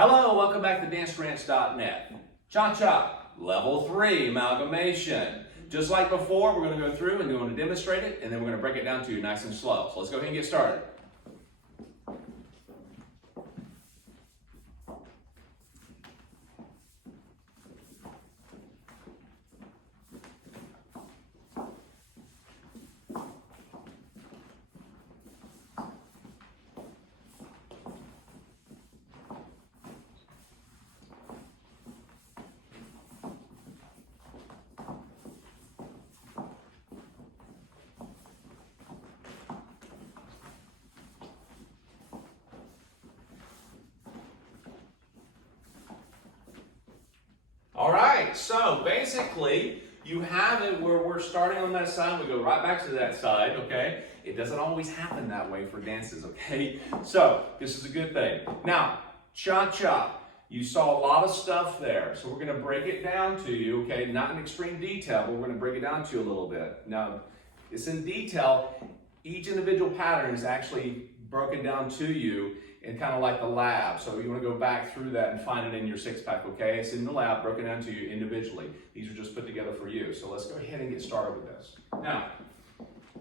Hello, welcome back to DanceRanch.net. Cha-cha, level 3, amalgamation. Just like before, we're going to go through and we're going to demonstrate it, and then we're going to break it down to you nice and slow. So let's go ahead and get started. All right, so basically, you have it where we're starting on that side, we go right back to that side, okay? It doesn't always happen that way for dances, okay? So, this is a good thing. Now, cha-cha, you saw a lot of stuff there, so we're gonna break it down to you, okay? Not in extreme detail, but we're gonna break it down to you a little bit. Now, it's in detail. Each individual pattern is actually broken down to you in kind of like the lab. So you want to go back through that and find it in your six-pack, okay? It's in the lab, broken down to you individually. These are just put together for you. So let's go ahead and get started with this. Now,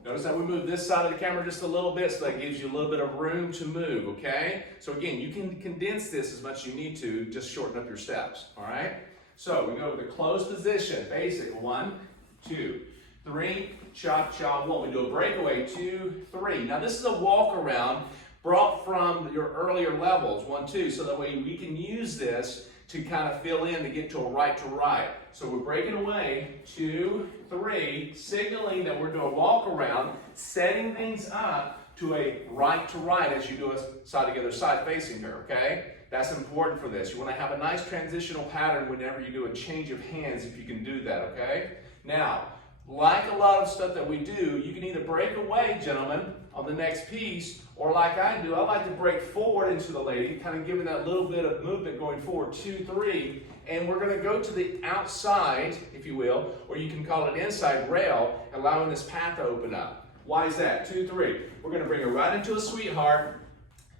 notice that we move this side of the camera just a little bit, so that gives you a little bit of room to move, okay? So again, you can condense this as much as you need to, just shorten up your steps, all right? So we go with a closed position, basic, 1, 2, 3, cha-cha, 1. We do a breakaway, 2, 3. Now this is a walk around brought from your earlier levels, 1, 2, so that way we can use this to kind of fill in to get to a right to right. So we're breaking away, 2, 3, signaling that we're doing a walk around, setting things up to a right to right as you do a side together side facing her, okay? That's important for this. You want to have a nice transitional pattern whenever you do a change of hands, if you can do that, okay? Now, like a lot of stuff that we do, you can either break away, gentlemen, on the next piece, or like I do, I like to break forward into the lady, kind of giving that little bit of movement going forward, 2, 3, and we're going to go to the outside, if you will, or you can call it inside rail, allowing this path to open up. Why is that? 2, 3. We're going to bring her right into a sweetheart,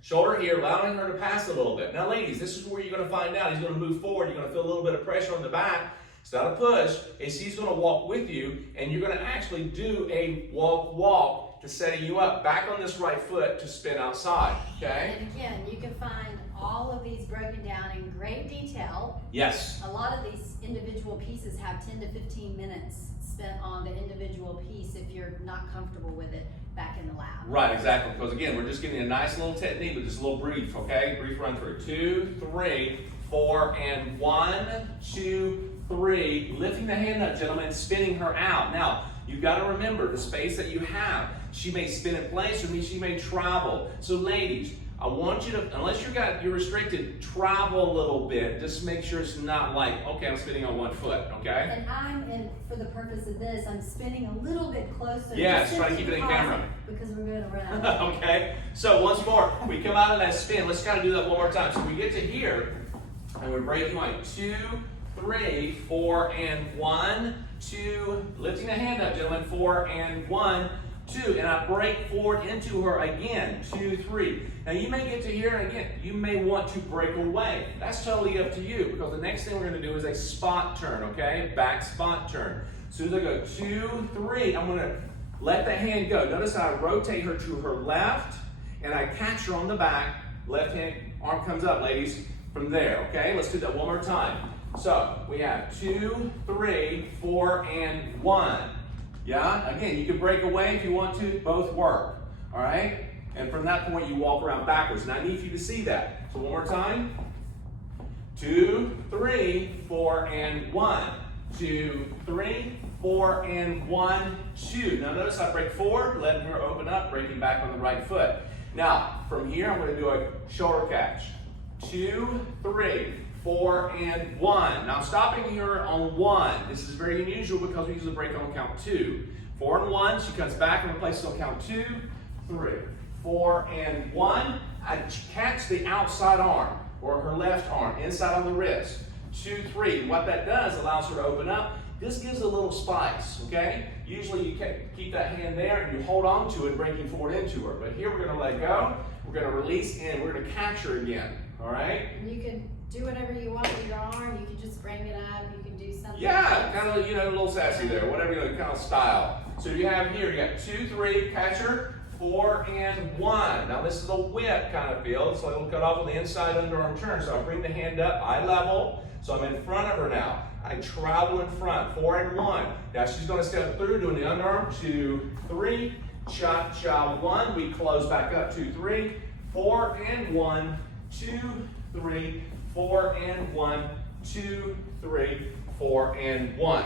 shoulder here, allowing her to pass a little bit. Now ladies, this is where you're going to find out. He's going to move forward, you're going to feel a little bit of pressure on the back. It's not a push, it's he's going to walk with you, and you're going to actually do a walk to setting you up back on this right foot to spin outside, okay? And again, you can find all of these broken down in great detail. Yes. A lot of these individual pieces have 10 to 15 minutes spent on the individual piece if you're not comfortable with it back in the lab. Right, exactly, because again, we're just getting a nice little technique with just a little brief, okay? Brief run through. 2, 3, 4, and 1, 2, 3, lifting the hand up, gentlemen, spinning her out. Now, you've got to remember the space that you have. She may spin in place, or she may travel. So ladies, I want you to, unless you're restricted, travel a little bit. Just make sure it's not like, okay, I'm spinning on one foot, okay? And for the purpose of this, I'm spinning a little bit closer. Yes, try to keep it in camera. Because we're going to run out. Okay, so once more, we come out of that spin. Let's kind of do that one more time. So we get to here, and we're breaking like 2, 3, 4, and 1, 2, lifting the hand up, gentlemen, 4, and 1, 2, and I break forward into her again, 2, 3. Now you may get to here, and again, you may want to break away. That's totally up to you, because the next thing we're going to do is a spot turn, okay? Back spot turn. As soon as I go 2, 3, I'm going to let the hand go. Notice how I rotate her to her left, and I catch her on the back. Left hand, arm comes up, ladies, from there, okay? Let's do that one more time. So we have 2, 3, 4, and 1. Yeah, again, you can break away if you want to, both work, all right? And from that point, you walk around backwards. And I need you to see that. So one more time. 2, 3, 4, and 1. 2, 3, 4, and 1, 2. Now notice I break forward, letting her open up, breaking back on the right foot. Now, from here, I'm going to do a shoulder catch. 2, 3, 4, and 1. Now I'm stopping here on 1. This is very unusual because we usually break on count 2. 4 and 1, she comes back and replaces on count 2, 3, 4, and 1. I catch the outside arm, or her left arm, inside on the wrist. 2, 3. What that does allows her to open up. This gives a little spice, okay? Usually you keep that hand there and you hold on to it, breaking forward into her. But here we're going to let go, we're going to release, and we're going to catch her again, all right? You can do whatever you want with your arm. You can just bring it up. You can do something. Yeah, kind of, a little sassy there, whatever you want, kind of style. So you have here, you got 2, 3, catcher, 4, and 1. Now this is a whip kind of feel, so it'll cut off on the inside underarm turn. So I bring the hand up, eye level, so I'm in front of her now. I travel in front, 4 and 1. Now she's going to step through, doing the underarm, 2, 3, cha-cha 1. We close back up, 2, 3, 4 and 1, 2, 3, 4 and 1, 2, 3, 4 and 1.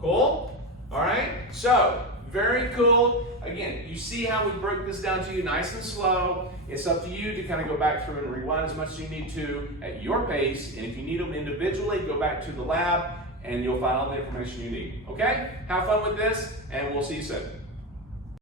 Cool? All right, so very cool. Again, you see how we broke this down to you nice and slow. It's up to you to kind of go back through and rewind as much as you need to at your pace. And if you need them individually, go back to the lab and you'll find all the information you need. Okay? Have fun with this, and we'll see you soon.